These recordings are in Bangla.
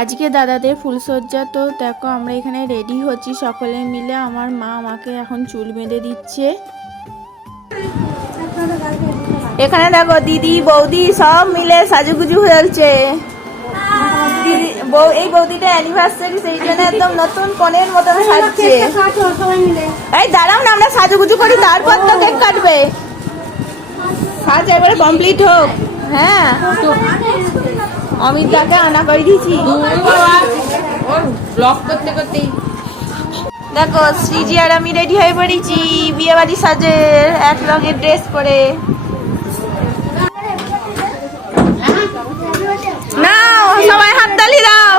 আজকে দাদাদের ফুলসজ্জা তো দেখো আমরা এখানে রেডি হচ্ছি সকলে মিলে। আমার মা আমাকে এখন চুল বেঁধে দিচ্ছে। এখানে দেখো দিদি বৌদি সব মিলে সাজুগুজু দিদি বউ এই বৌদিটা অ্যানিভার্সারি সেই জন্য একদম নতুন কনের মতন সাজছে। এই দাঁড়াও না আমরা সাজুগুজু করি তারপর তো কেক কাটবে। সাজ এবারে কমপ্লিট হোক। হ্যাঁ অমিত দাকে আনা করে দিয়েছি। ব্লগ করতে করতেই। দেখো শ্রীজি আর আমি রেডি হয়ে পড়েছি বিয়ে বাড়ি সাজে এক রঙের ড্রেস পরে। নাও সবাই হাততালি দাও।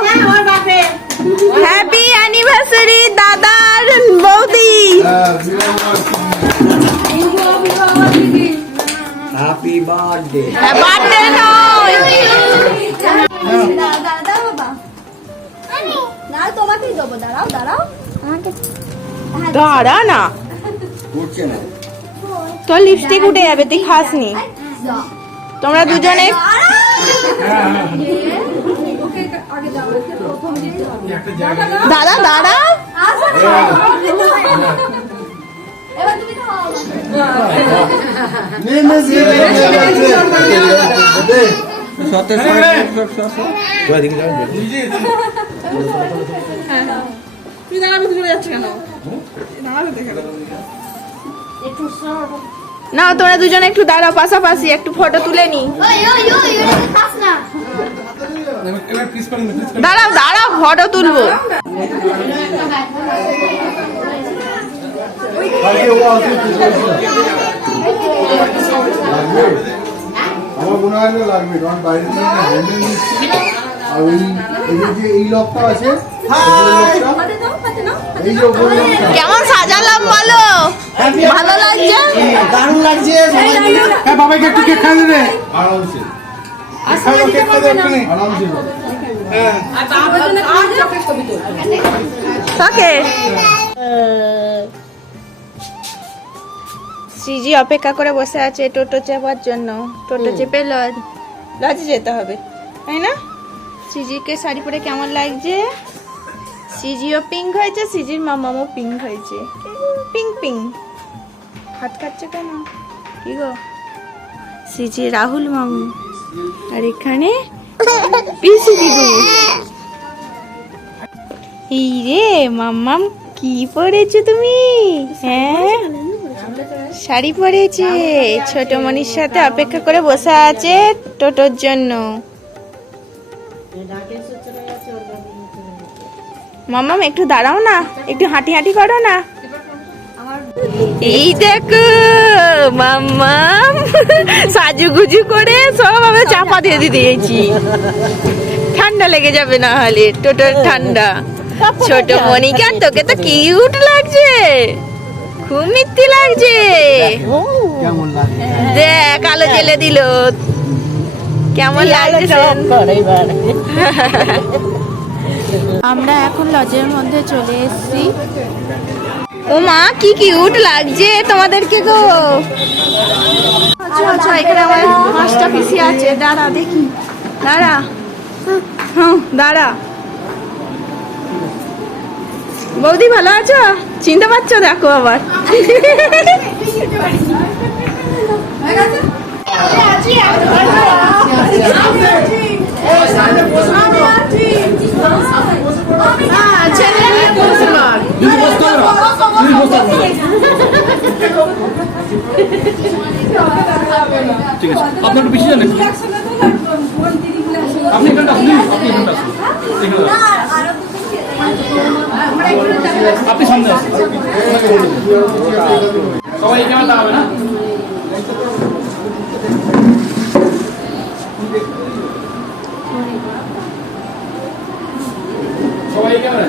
হ্যাপি অ্যানিভার্সারি দাদার বৌদি। বার্থডে বার্থডে নয় না তোমাকেই দেবো দাঁড়াও দাঁড়াও দাঁড়া না। উঠছে না। তোর লিপস্টিক উঠে যাবে তুই খাসনি। তোমরা দুজনে দাদা দাঁড়া। এবার তুমি খাও নে তোমরা দুজনে একটু দাঁড়াও পাশাপাশি একটু ফটো তুলে নি দাঁড়াও দাঁড়াও ফটো তুলবো লাগবে আমার মনে হয় না লাগবে কারণ বাইরে থেকে হ্যান্ডেল নিচ্ছি আর ওই এই যে- এই লকটা আছে এই যে উপরের লকটা কেমন সাজালাম বলো? ভালো লাগছে? দারুণ লাগছে হ্যাঁ বাবাকে একটু কেক খাইয়ে দে। আরামসে খাও কেক খাইয়ে দে আরামসে। পাবে। আর তারপর জন্য আর চকের ছবি তোল ওকে শ্রীজি অপেক্ষা করে বসে আছে টোটো চেপার জন্য। টোটো চেপে লজ লজে যেতে হবে তাই না? শ্রীজিকে শাড়ি পরে কেমন লাগছে? শ্রীজিও পিঙ্ক হয়েছে শ্রীজির মামামও পিঙ্ক হয়েছে। পিঙ্ক পিঙ্ক হাত খাচ্ছে কেন? কি গো? শ্রীজি রাহুল মামু। আর এখানে পিসি দিদু এই রে মাম্মাম কি পরেছো তুমি? হ্যাঁ? শাড়ি পরেছে। ছোট মনির সাথে অপেক্ষা করে বসে আছে টোটোর জন্য। মাম্মাম একটু দাঁড়াও না একটু হাঁটি হাঁটি করো না। এই দেখো মাম্মাম সাজুগুজু করে সব আমি চাপা দিয়ে দিয়েছি ঠান্ডা লেগে যাবে না হলে টোটোর ঠান্ডা। ছোট মনিকা তোকে তো কিউট লাগছে। খুব মিত্তি লাগছে। দেখ আলো জেলে দিল। কেমন লাগছে আমরা এখন লজের মধ্যে চলে এসেছি। ও মা কি কি কিউট লাগছে তোমাদেরকে গো। আচ্ছা আচ্ছা এখানে আমার পাঁচটা পিসি আছে। দাঁড়া দেখি। দাঁড়া। হুম দাঁড়া। বৌদি ভালো আছো? চিনতে পারছ দেখো আবার। ঠিক আছে। আপনার বেশি জানেন আপনি এখানটা আপনি এখানটা আসুন। এখানে আসুন। আপনি সামনে সবাই কেমন দাঁড়াবে না? সবাই এখানে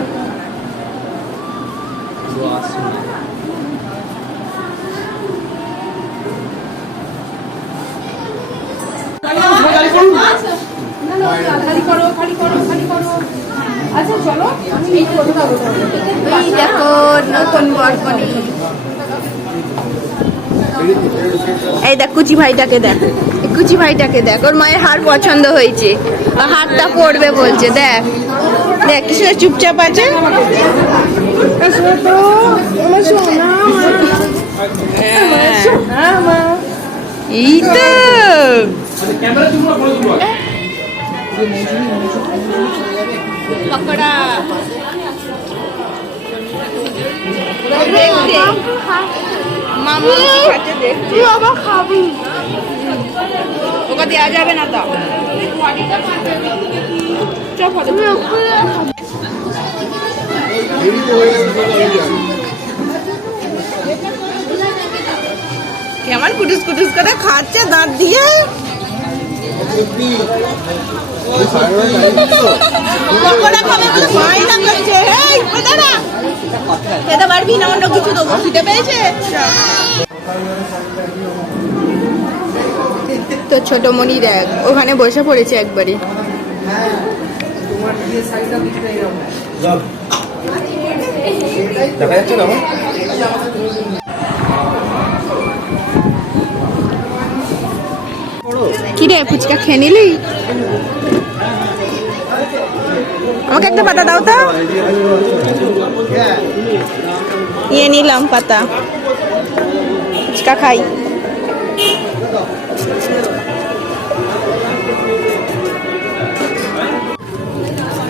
কুচি ভাইটাকে দেখ। পিকুচি ভাইটাকে দেখ। ওর মায়ের হার পছন্দ হয়েছে। আর হারটা পড়বে বলছে দেখ। দেখ কি চুপচাপ আছে? এই তো পকোড়া দেখতে মামু আবার খাবি। ওকে দেওয়া যাবে না কেমন কুটুস কুটুস করে খাচ্ছে দাঁত দিয়ে পকোড়া খাবে বলে বায়না করছে এই ওই দাঁড়া খেতে পারবি না অন্য কিছু দেবো খিদে পেয়েছে? তো ছোট মনি দেখ ওখানে বসে পড়েছে একবারে তোমার বিয়ের শাড়িটা কিছুটা এরকম দেখা যাচ্ছে না কি রে ফুচকা খেয়ে নিলি? আমাকে একটা পাতা দাও তো। নিয়ে নিলাম পাতা। ফুচকা খাই।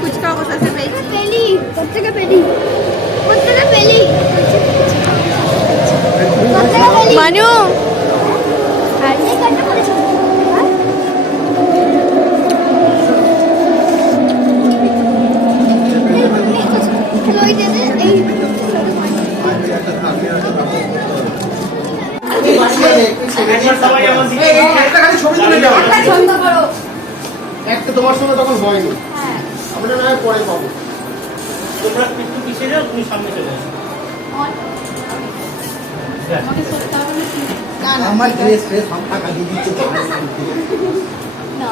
ফুচকা কোথা থেকে পেলি? থেকে পেলি? কোথেকে পেলি কোথেকে পেলি মানু আর এই কাজটা করেছ হ্যাঁ? এই ওই যে যে এই একটা খালি ছবি তুলে যাও বন্ধ করো একটা তোমার সঙ্গে তখন হয়নি না পরে পাবো। আমার ড্রেস ফ্রেস সব টাকা দিয়ে দিচ্ছে না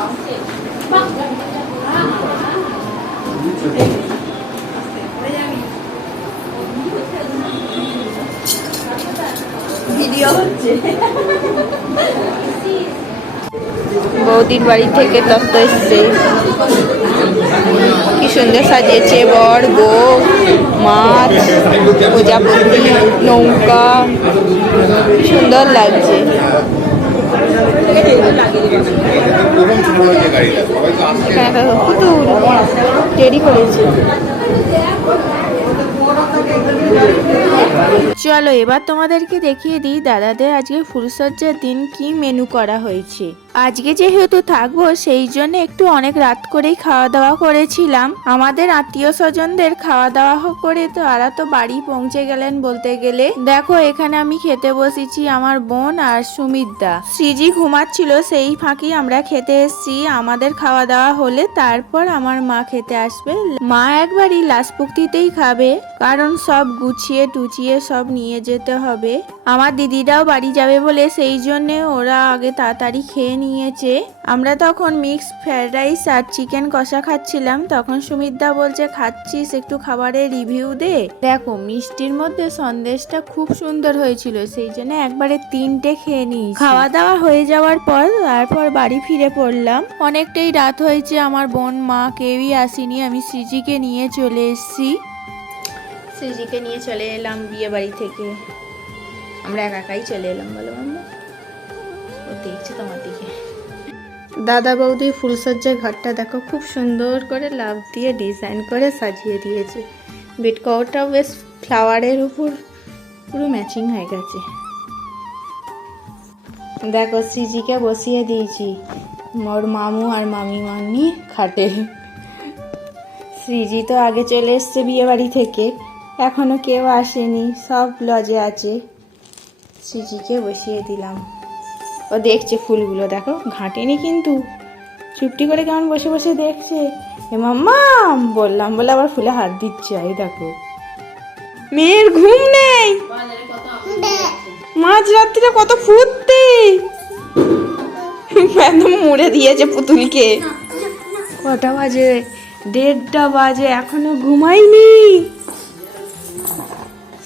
ভিডিও হচ্ছে। বৌদির বাড়ি থেকে তত্ত্ব এসছে। কি সুন্দর সাজিয়েছে, বর বউ মাছ, প্রজাপতি, নৌকা সুন্দর লাগছে। হ্যাঁ রেডি করেছে। চলো, এবার তোমাদেরকে দেখিয়ে দিই দাদাদের আজকে ফুলসজ্জার দিন কি মেনু করা হয়েছে। আজকে যেহেতু থাকব, সেই জন্য একটু অনেক রাত করেই খাওয়া দাওয়া করেছিলাম। আমাদের আত্মীয় স্বজনদের খাওয়া দাওয়া করে তো তারা তো বাড়ি পৌঁছে গেলেন বলতে গেলে। দেখো, এখানে আমি খেতে বসেছি আমার বোন আর সুমিতদা। শ্রীজি ঘুমাচ্ছিল, সেই ফাঁকি আমরা খেতে এসেছি। আমাদের খাওয়া দাওয়া হলে তারপর আমার মা খেতে আসবে। মা একবারই লাশ লাসপুক্তিতেই খাবে। কারণ সব গুছিয়ে টুচিয়ে সব নিয়ে যেতে হবে। আমার দিদিরাও বাড়ি যাবে বলে সেই জন্যে ওরা আগে তাড়াতাড়ি খেয়ে নিয়েছে। আমরা তখন মিক্স ফ্রায়েড রাইস আর চিকেন কষা খাচ্ছিলাম। তখন সুমিতদা বলছে, খাচ্ছিস একটু খাবারের রিভিউ দে। দেখো, মিষ্টির মধ্যে সন্দেশটা খুব সুন্দর হয়েছিল, সেই জন্য একবারে তিনটে খেয়ে নিই খাওয়া দাওয়া হয়ে যাওয়ার পর তারপর বাড়ি ফিরে পড়লাম। অনেকটাই রাত হয়েছে, আমার বোন, মা কেউই আসেনি, আমি সৃজিকে নিয়ে চলে এসেছি। সৃজিকে নিয়ে চলে এলাম বিয়ে বাড়ি থেকে। আমরা একা একাই চলে এলাম, বলো ও দেখছে তোমার দিকে। দাদা বৌদি ফুলসজ্জার ঘরটা দেখো, খুব সুন্দর করে লাভ দিয়ে ডিজাইন করে সাজিয়ে দিয়েছে। বেড কভারটাও বেশ ফ্লাওয়ারের উপর পুরো ম্যাচিং হয়ে গেছে। দেখো, সিজিকে বসিয়ে দিয়েছি। মোর মামু আর মামি মান্নি খাটে। শ্রীজি তো আগে চলে এসছে বিয়ে বাড়ি থেকে। এখনও কেউ আসেনি, সব লজে আছে। শ্রীজিকে বসিয়ে দিলাম। ও দেখছে ফুলগুলো, দেখো, ঘাটেনি কিন্তু। চুপটি করে কেমন বসে বসে দেখছে। এ মাম্মা, বললাম বলে আবার ফুলে হাত দিচ্ছে, এই দেখো। মেয়ের ঘুম নেই। মাঝ রাত্রিরে কত ফুর্তি। একদম মুড়ে দিয়েছে পুতুলকে। কটা বাজে? দেড়টা বাজে, এখনও ঘুমাইনি।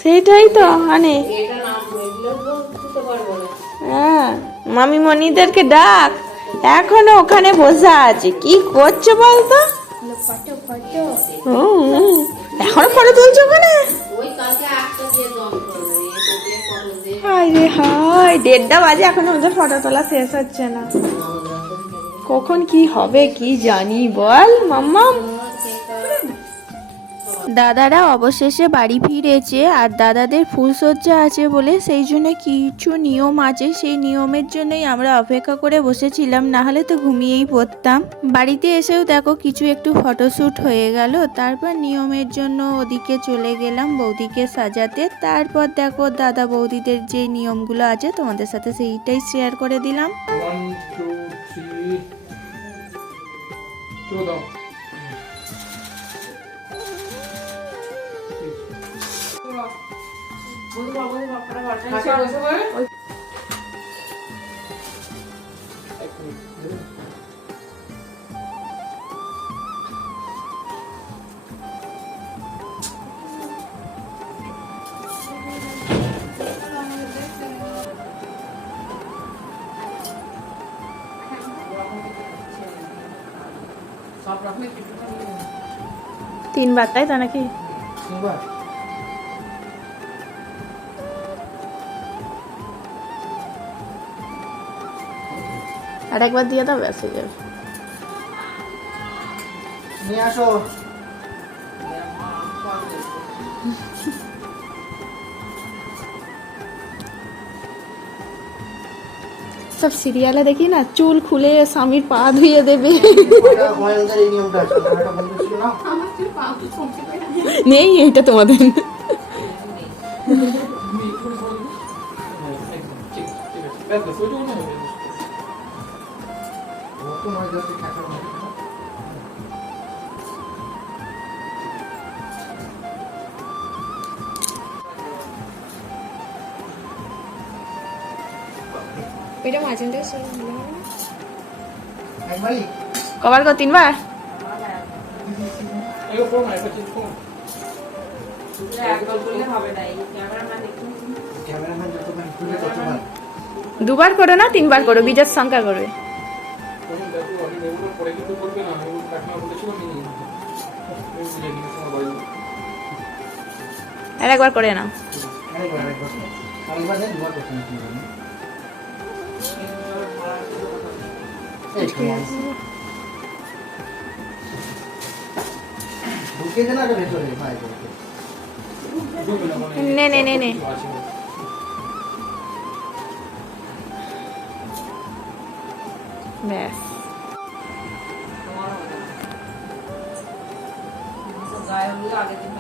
সেটাই তো মানে হ্যাঁ মামি মনিদেরকে ডাক। এখনও ওখানে বসে আছে। কি করছ বলতো? এখনও ফটো তুলছে ওখানে? হায় হায়, দেড়টা বাজে, এখনও ওদের ফটো তোলা শেষ হচ্ছে না। কখন কি হবে, কি জানি বল, মাম্মাম। দাদারা অবশেষে বাড়ি ফিরেছে আর দাদাদের ফুলসজ্জা আছে বলে সেই জন্য কিছু নিয়ম আছে। সেই নিয়মের জন্যই আমরা অপেক্ষা করে বসেছিলাম, না হলে তো ঘুমিয়েই পড়তাম। বাড়িতে এসেও দেখো কিছু একটু ফটোশ্যুট হয়ে গেল। তারপর নিয়মের জন্য ওদিকে চলে গেলাম বৌদিকে সাজাতে। তারপর দেখো দাদা বৌদিদের যে নিয়মগুলো আছে তোমাদের সাথে সেইটাই শেয়ার করে দিলাম। কিছু তিনবার তাই তো নাকি? তিনবার। আর একবার দিয়ে দাও ব্যাস হয়ে যাবে। নিয়ে আসো। সব সিরিয়ালে দেখি না চুল খুলে স্বামীর পা ধুয়ে দেবে। নেই এইটা তোমাদের। ঠিক আছে এই ফোন একটা চেঞ্জ করুন ক্যামেরাম্যান যতক্ষণ খুলে ততক্ষণ। দুবার করো না তিনবার করো বিজয়ের সংখ্যা করবে। পরে কিন্তু করবে না আমি কাকিমা বলেছিল আমি নিয়ে আর একবার করে না নে, নে, নে, নে। ব্যাস। 不知道